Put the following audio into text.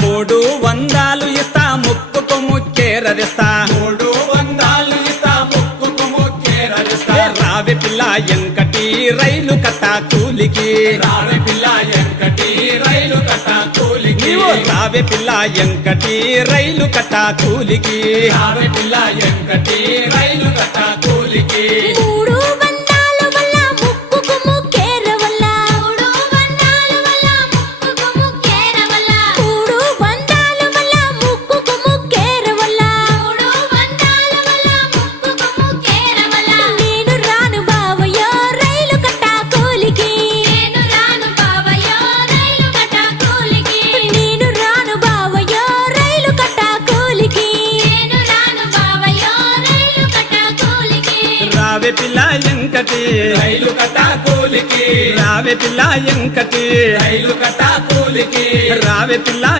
మూడు వందాలు ఇస్తా ముక్కుకు ముచ్చేరరిస్తా మూడు వందాలు ఇస్తా ముక్కుకు ముక్కేరరిస్తా రావి పిల్ల ఎంకటి రైలు కట్ట కూలికి. రావి పిల్ల ఎంకటి రైలు కట్ట కూలికి. రావి పిల్ల ఎంకటి రైలు కట్ట కూలికి. రావి పిల్ల ఎంకటి రైలు కట్ట కూలికి. రావి పిల్ల ఎంకటి. రైలు కట్ట కూలికి. రావి పిల్ల ఎంకటి. రైలు కట్ట కూలికి. రావి పిల్ల